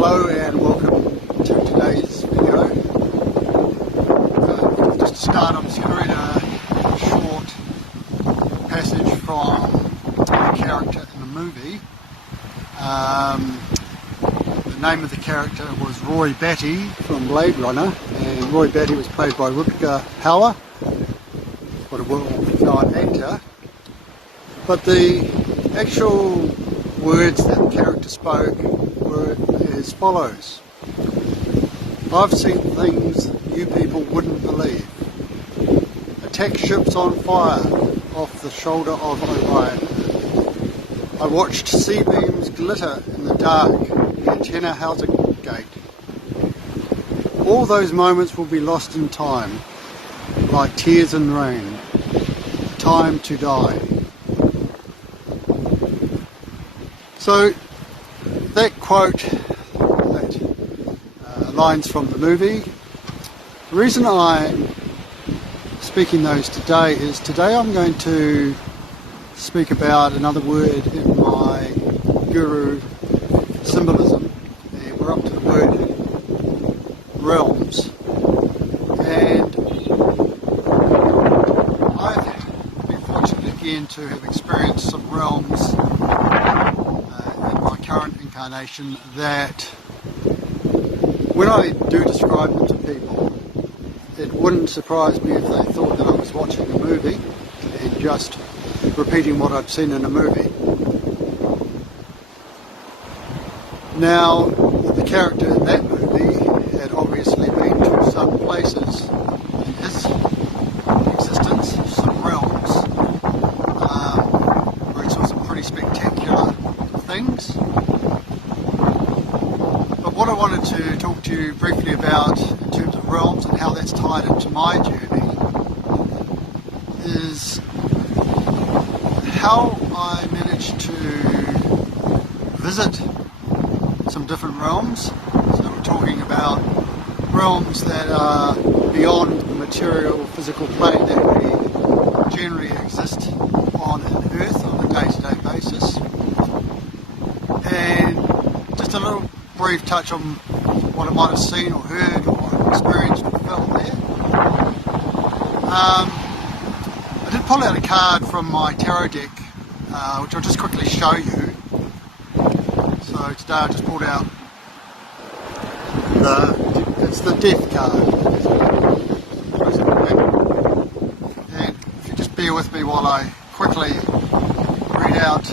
Hello and welcome to today's video. Just to start, I'm just going to read a short passage from the character in the movie. The name of the character was Roy Batty from Blade Runner, and Roy Batty was played by Rutger Hauer. What a well-known actor. But the actual words that the character spoke were as follows. I've seen things you people wouldn't believe. Attack ships on fire off the shoulder of Orion. I watched sea beams glitter in the dark near Tennerhauser Gate. All those moments will be lost in time, like tears in rain. Time to die. So that quote, lines from the movie, the reason I'm speaking those today is today I'm going to speak about another word in my G.U.R.U symbolism, and we're up to the word realms. And I've been fortunate again to have experienced some realms in my current incarnation that when I do describe them to people, it wouldn't surprise me if they thought that I was watching a movie and just repeating what I'd seen in a movie. Now, the character in that movie had obviously been to some places in his existence, some realms, where he saw some pretty spectacular things. But what I wanted to talk to you briefly about in terms of realms and how that's tied into my journey is how I managed to visit some different realms. So we're talking about realms that are beyond the material physical plane that we generally exist on Earth on a day-to-day basis. And just a little brief touch on what I might have seen or heard or experienced or felt there. I did pull out a card from my tarot deck, which I'll just quickly show you. So today I just pulled out it's the death card. And if you just bear with me while I quickly read out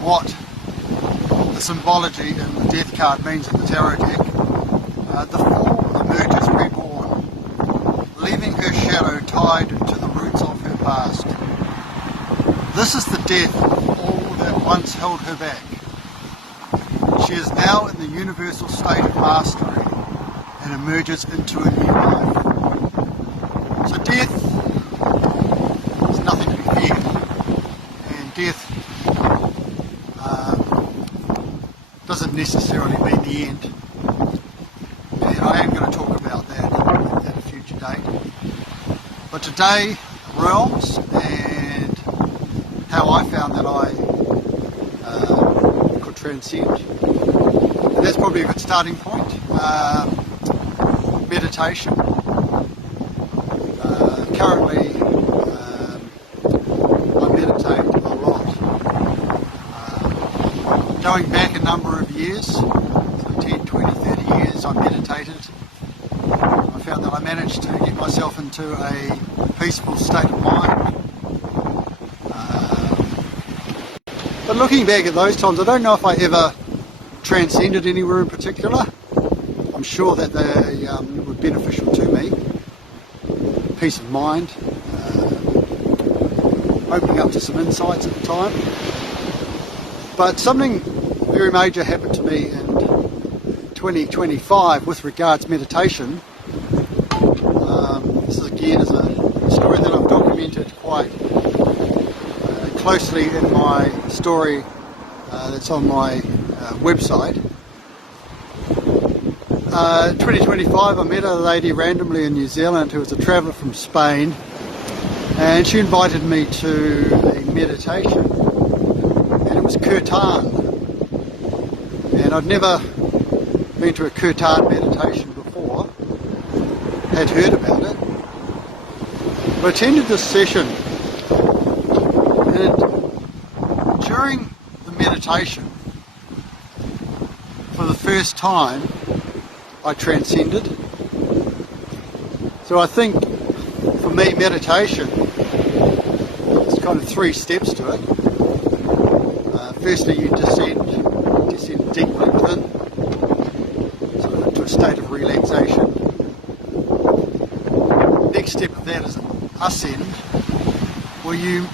what the symbology in the death card means in the tarot deck. The fool emerges reborn, leaving her shadow tied to the roots of her past. This is the death of all that once held her back. She is now in the universal state of mastery and emerges into a new life. So death is nothing to be feared, and death doesn't necessarily mean the end. And I am going to talk about that at a future date. But today, realms and how I found that I could transcend. And that's probably a good starting point. Meditation. Currently, I meditate a lot. Going back a number of years, so 10, 20, 30 years, I meditated. I found that I managed to get myself into a peaceful state of mind. But looking back at those times, I don't know if I ever transcended anywhere in particular. I'm sure that they were beneficial to me. Peace of mind, opening up to some insights at the time. But something very major happened to me in 2025 with regards to meditation. This is again is a story that I've documented quite closely in my story that's on my website. 2025 I met a lady randomly in New Zealand who was a traveller from Spain, and she invited me to a meditation, and it was kirtan, and I'd never been to a Kirtan meditation before, had heard about it. I attended this session, and during the meditation, for the first time, I transcended. So I think for me, meditation, there's kind of 3 steps to it. Firstly, you descend deeply within, sort of into a state of relaxation. Next step of that is ascend, where you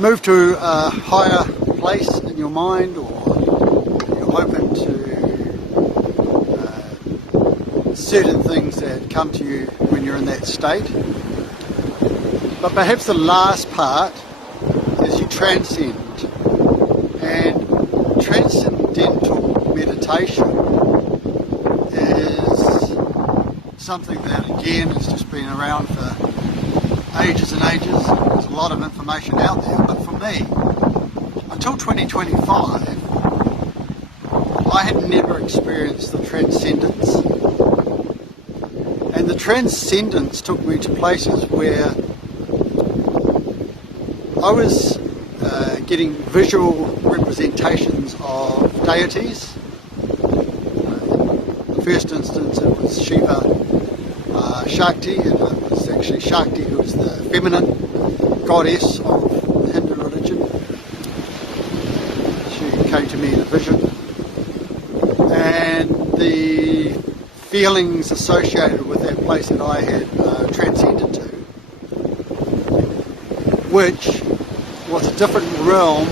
move to a higher place in your mind, or you're open to certain things that come to you when you're in that state. But perhaps the last part is you transcend. And transcendental meditation is something that, again, has just been around for ages and ages. There's a lot of information out there. But for me, until 2025, I had never experienced the transcendence. And the transcendence took me to places where I was getting visual representations of deities. In the first instance, it was Shiva, Shakti, and it was actually Shakti who was the feminine goddess of the Hindu religion. She came to me in a vision, and the feelings associated with that place that I had transcended to, which was a different realm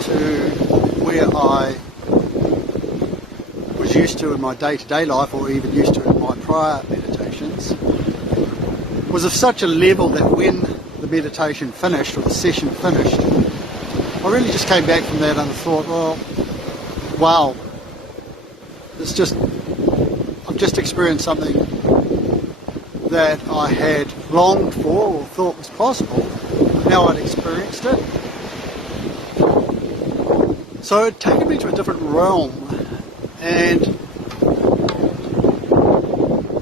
to where I was used to in my day-to-day life, or even used to in my prior meditations, was of such a level that when the meditation finished, or the session finished, I really just came back from that and thought, well, wow, it's just, I've just experienced something that I had longed for or thought was possible. Now I'd experienced it. So it taken me to a different realm, and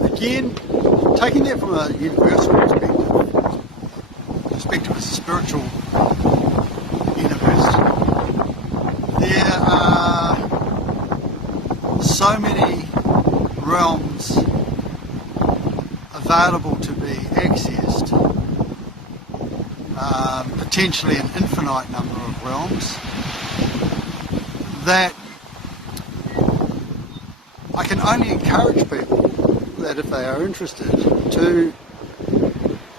again, taking that from a universal perspective as a spiritual universe, there are so many realms available to be accessed, potentially an infinite number of realms, that I can only encourage people that if they are interested to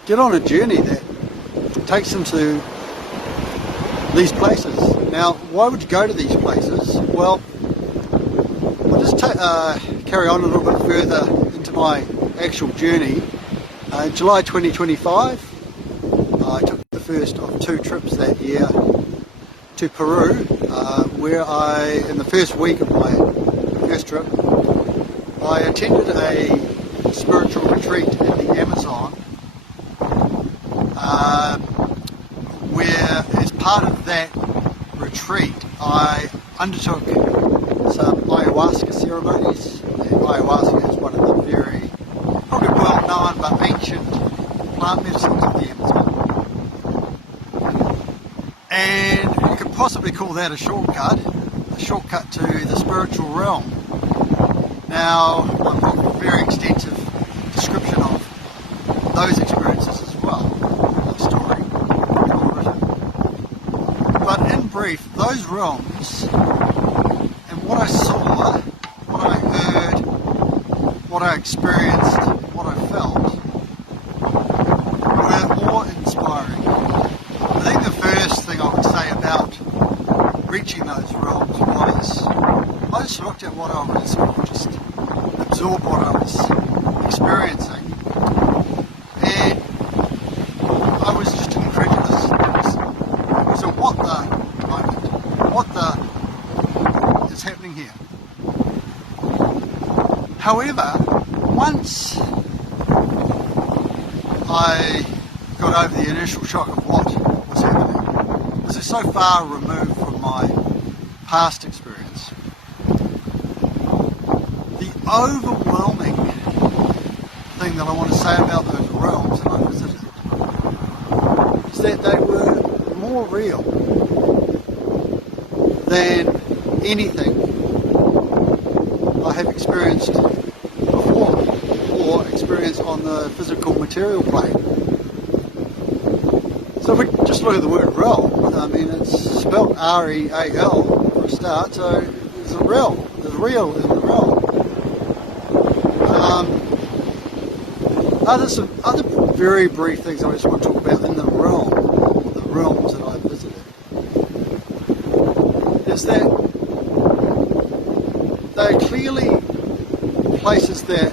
get on a journey that takes them to these places. Now, why would you go to these places? Well, I'll just carry on a little bit further into my actual journey. July 2025, I took the first of 2 trips that year to Peru, where in the first week of my first trip, I attended a spiritual retreat in the Amazon, where as part of that retreat I undertook some ayahuasca ceremonies. And ayahuasca is one of the very, probably well known but ancient plant medicines of the Amazon. And you could possibly call that a shortcut to the spiritual realm. Now, I've got a very extensive description of those experiences as well, the story, but in brief, those realms, and what I saw, what I heard, what I experienced, what I felt, were awe-inspiring. I think the first thing I would say about reaching those realms was, I just looked at what I was, just absorbed what I was experiencing, and I was just incredulous. It was a what the moment. What the is happening here? However, once I got over the initial shock of what was happening, because it's so far removed from my past experience, overwhelming thing that I want to say about those realms that I visited is that they were more real than anything I have experienced before or experienced on the physical material plane. So if we just look at the word realm, I mean it's spelled R-E-A-L for a start, so there's a realm, there's real in the realm. Other very brief things I just want to talk about in the realms that I visited, is that they're clearly places that,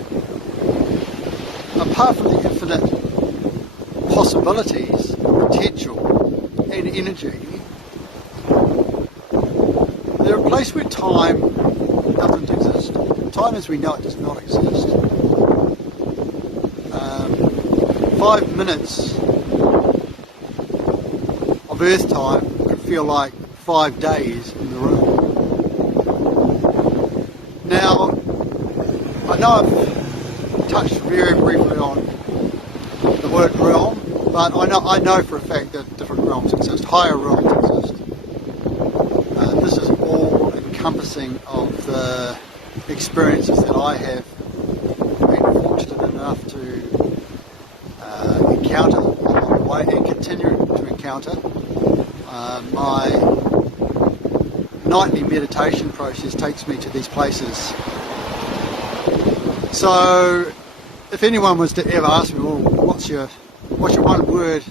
apart from the infinite possibilities, potential and energy, they're a place where time doesn't exist. Time as we know it does not exist. 5 minutes of Earth time could feel like 5 days in the room. Now, I know I've touched very briefly on the word realm, but I know for a fact that different realms exist, higher realms exist. This is all encompassing of the experiences that I have been fortunate enough to encounter along the way and continue to encounter. My nightly meditation process takes me to these places. So if anyone was to ever ask me, well, what's your one word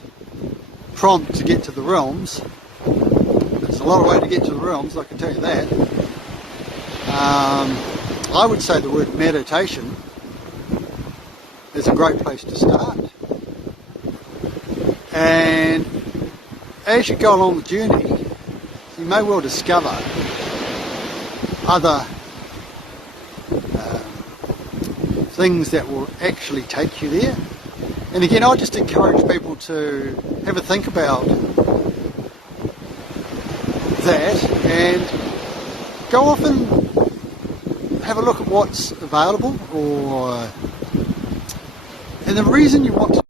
prompt to get to the realms? There's a lot of way to get to the realms, I can tell you that. I would say the word meditation is a great place to start. And as you go along the journey, you may well discover other things that will actually take you there. And again, I just encourage people to have a think about that and go off and have a look at what's available. And the reason you want to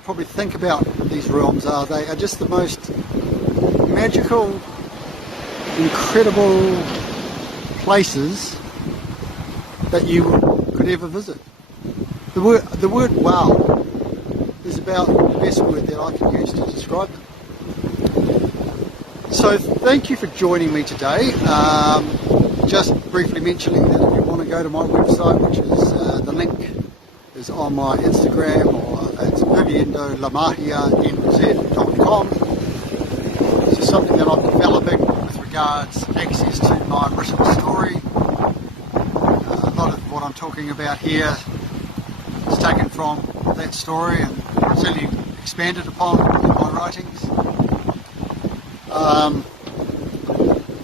probably think about these realms are they are just the most magical, incredible places that you could ever visit. The word wow is about the best word that I can use to describe them. So thank you for joining me today. Just briefly mentioning that if you want to go to my website, which is the link is on my Instagram, or it's viviendolamahia.nz.com. This is something that I'm developing with regards access to my written story. A lot of what I'm talking about here is taken from that story and certainly expanded upon in my writings.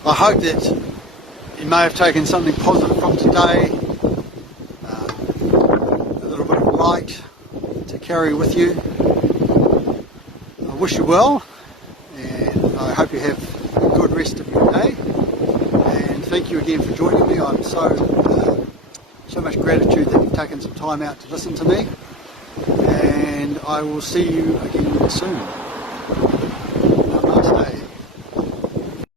I hope that you may have taken something positive from today, a little bit of light to carry with you. I wish you well, and I hope you have a good rest of your day. And thank you again for joining me. I'm so much gratitude that you've taken some time out to listen to me, and I will see you again soon.